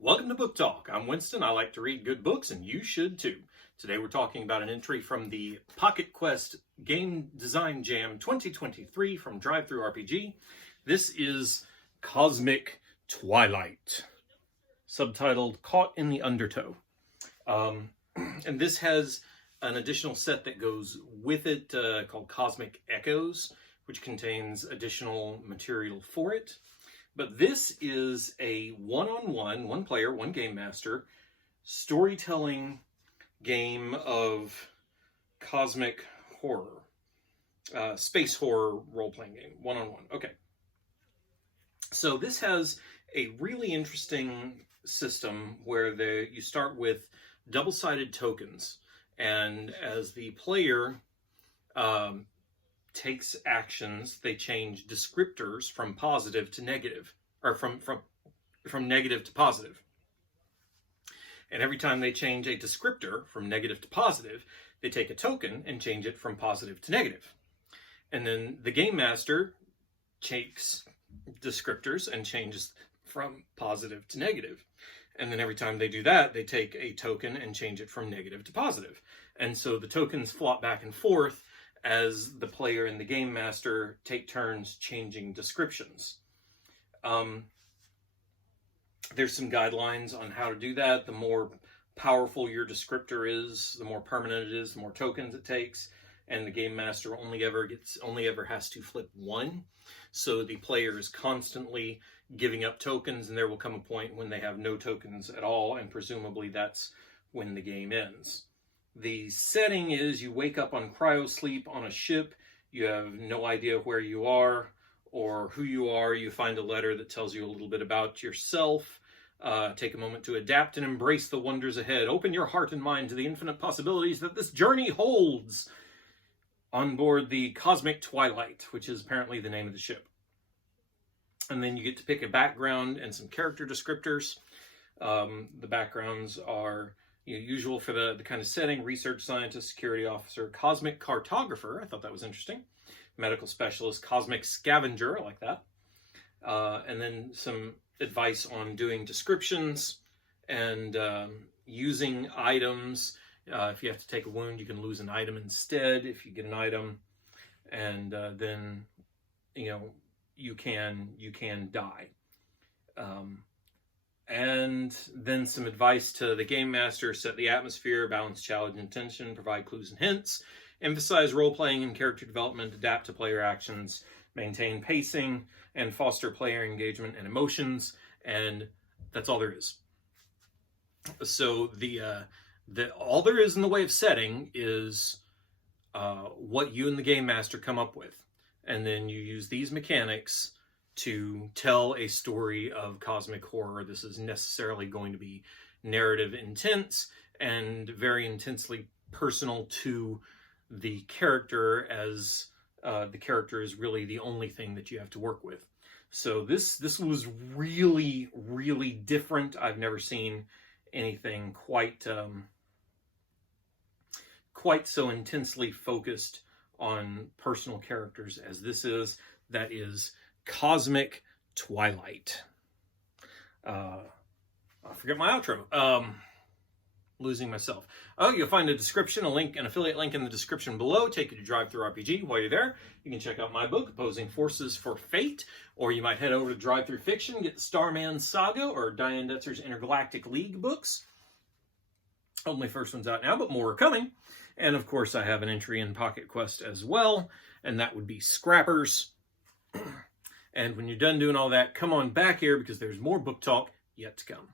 Welcome to Book Talk. I'm Winston. I like to read good books, and you should too. Today we're talking about an entry from the Pocket Quest Game Design Jam 2023 from DriveThru RPG. This is Cosmic Twilight, subtitled Caught in the Undertow. And this has an additional set that goes with it called Cosmic Echoes, which contains additional material for it. But this is a one-on-one, one player, one game master, storytelling game of cosmic horror, space horror role-playing game, one-on-one. Okay. So this has a really interesting system where you start with double-sided tokens, and as the player takes actions, they change descriptors from positive to negative, or from negative to positive. And every time they change a descriptor from negative to positive, they take a token and change it from positive to negative. And then the game master takes descriptors and changes from positive to negative. And then every time they do that, they take a token and change it from negative to positive. And so the tokens flop back and forth as the player and the game master take turns changing descriptions. There's some guidelines on how to do that. The more powerful your descriptor is, the more permanent it is, the more tokens it takes, and the game master only ever has to flip one. So the player is constantly giving up tokens, and there will come a point when they have no tokens at all, and presumably that's when the game ends. The setting is you wake up on cryosleep on a ship. You have no idea where you are or who you are. You find a letter that tells you a little bit about yourself. Take a moment to adapt and embrace the wonders ahead. Open your heart and mind to the infinite possibilities that this journey holds on board the Cosmic Twilight, which is apparently the name of the ship. And then you get to pick a background and some character descriptors. The backgrounds are usual for the kind of setting: research scientist, security officer, cosmic cartographer. I thought that was interesting. Medical specialist, cosmic scavenger. I like that. And then some advice on doing descriptions and using items. If you have to take a wound, you can lose an item instead if you get an item. And then, you can die. And then some advice to the game master: set the atmosphere, balance challenge and tension, provide clues and hints, emphasize role-playing and character development, adapt to player actions, maintain pacing, and foster player engagement and emotions. And that's all there is. So all there is in the way of setting is what you and the game master come up with. And then you use these mechanics to tell a story of cosmic horror. This is necessarily going to be narrative intense and very intensely personal to the character, as the character is really the only thing that you have to work with. So this was really, really different. I've never seen anything quite so intensely focused on personal characters as this is. That is Cosmic Twilight. I forget my outro. Losing myself. Oh, you'll find a description, an affiliate link in the description below. Take you to DriveThru RPG. While you're there, you can check out my book, Opposing Forces for Fate, or you might head over to DriveThru Fiction, get the Starman Saga or Diane Detzer's Intergalactic League books. Only first one's out now, but more are coming. And of course, I have an entry in Pocket Quest as well, and that would be Scrappers. And when you're done doing all that, come on back here because there's more book talk yet to come.